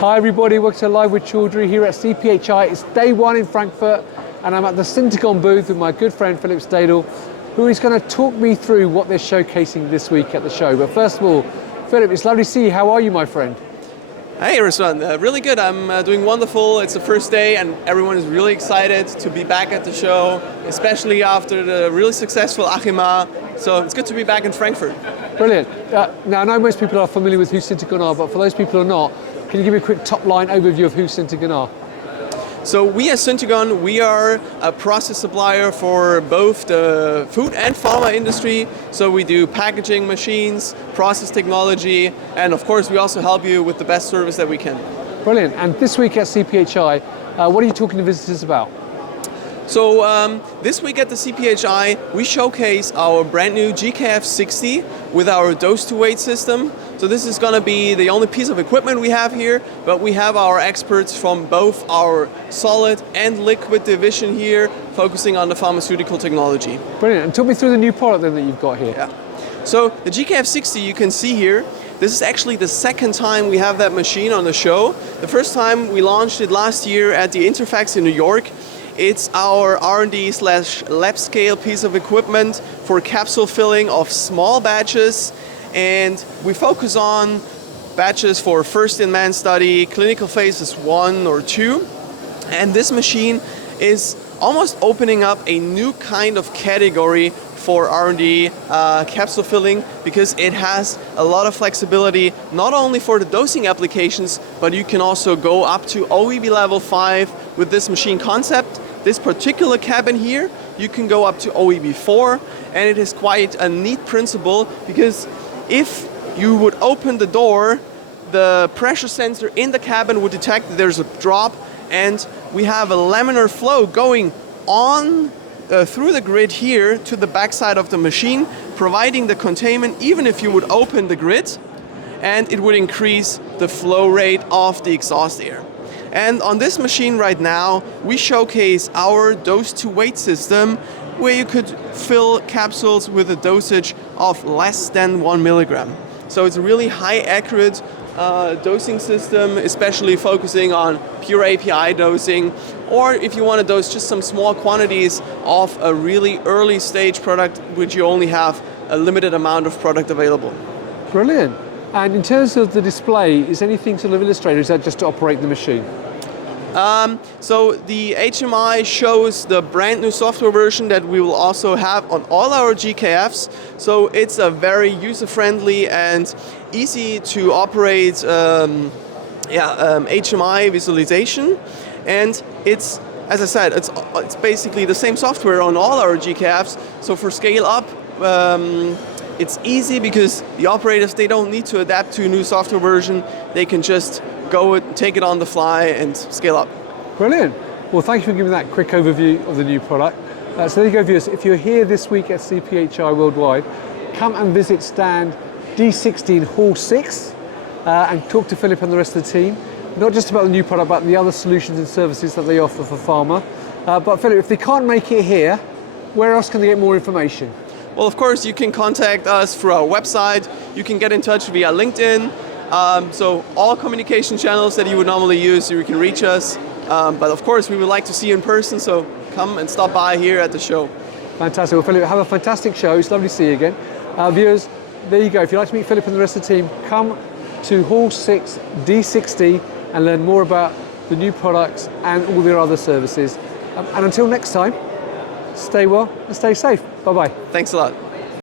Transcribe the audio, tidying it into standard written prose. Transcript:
Hi everybody, welcome to Live with Chaudhry here at CPHI. It's day one in Frankfurt and I'm at the Syntegon booth with my good friend Philipp Stadel, who is going to talk me through what they're showcasing this week at the show. But first of all, Philipp, it's lovely to see you. How are you, my friend? Hey Ruslan, really good. I'm doing wonderful. It's the first day and everyone is really excited to be back at the show, especially after the really successful ACHIMA. So it's good to be back in Frankfurt. Brilliant. Now I know most people are familiar with who Syntegon are, but for those people who are not, can you give me a quick top line overview of who Syntegon are? So we at Syntegon, we are a process supplier for both the food and pharma industry. So we do packaging machines, process technology, and of course we also help you with the best service that we can. Brilliant. And this week at CPHI, what are you talking to visitors about? So this week at the CPHI, we showcase our brand new GKF60 with our dose-to-weight system. So this is going to be the only piece of equipment we have here, but we have our experts from both our solid and liquid division here, focusing on the pharmaceutical technology. Brilliant. And talk me through the new product then that you've got here. Yeah. So the GKF60 you can see here, this is actually the second time we have that machine on the show. The first time we launched it last year at the Interfax in New York. It's our R&D/lab scale piece of equipment for capsule filling of small batches. And we focus on batches for first-in-man study, clinical phases 1 or 2. And this machine is almost opening up a new kind of category for R&D capsule filling, because it has a lot of flexibility, not only for the dosing applications, but you can also go up to OEB level 5 with this machine concept. This particular cabin here, you can go up to OEB 4, and it is quite a neat principle, because if you would open the door, the pressure sensor in the cabin would detect that there's a drop, and we have a laminar flow going on through the grid here to the backside of the machine, providing the containment even if you would open the grid, and it would increase the flow rate of the exhaust air. And on this machine right now, we showcase our dose-to-weight system, where you could fill capsules with a dosage of less than 1 milligram. So it's a really high accurate dosing system, especially focusing on pure API dosing, or if you want to dose just some small quantities of a really early stage product, which you only have a limited amount of product available. Brilliant. And in terms of the display, is anything sort of illustrated, or is that just to operate the machine? So the HMI shows the brand new software version that we will also have on all our GKFs. So it's a very user-friendly and easy to operate HMI visualization. And it's, as I said, it's basically the same software on all our GKFs. So for scale up, it's easy because the operators, they don't need to adapt to a new software version. They can just go take it on the fly and scale up. Brilliant. Well, thank you for giving that quick overview of the new product. So there you go, viewers. If you're here this week at CPHI Worldwide, come and visit stand D16 Hall 6 and talk to Philipp and the rest of the team, not just about the new product, but the other solutions and services that they offer for pharma. But Philipp, if they can't make it here, where else can they get more information? Well, of course, you can contact us through our website. You can get in touch via LinkedIn. So all communication channels that you would normally use, you can reach us. But of course, we would like to see you in person, so come and stop by here at the show. Fantastic. Well, Philipp, have a fantastic show. It's lovely to see you again. Viewers, there you go. If you'd like to meet Philipp and the rest of the team, come to Hall 6 D60 and learn more about the new products and all their other services. And until next time, stay well and stay safe. Bye-bye. Thanks a lot.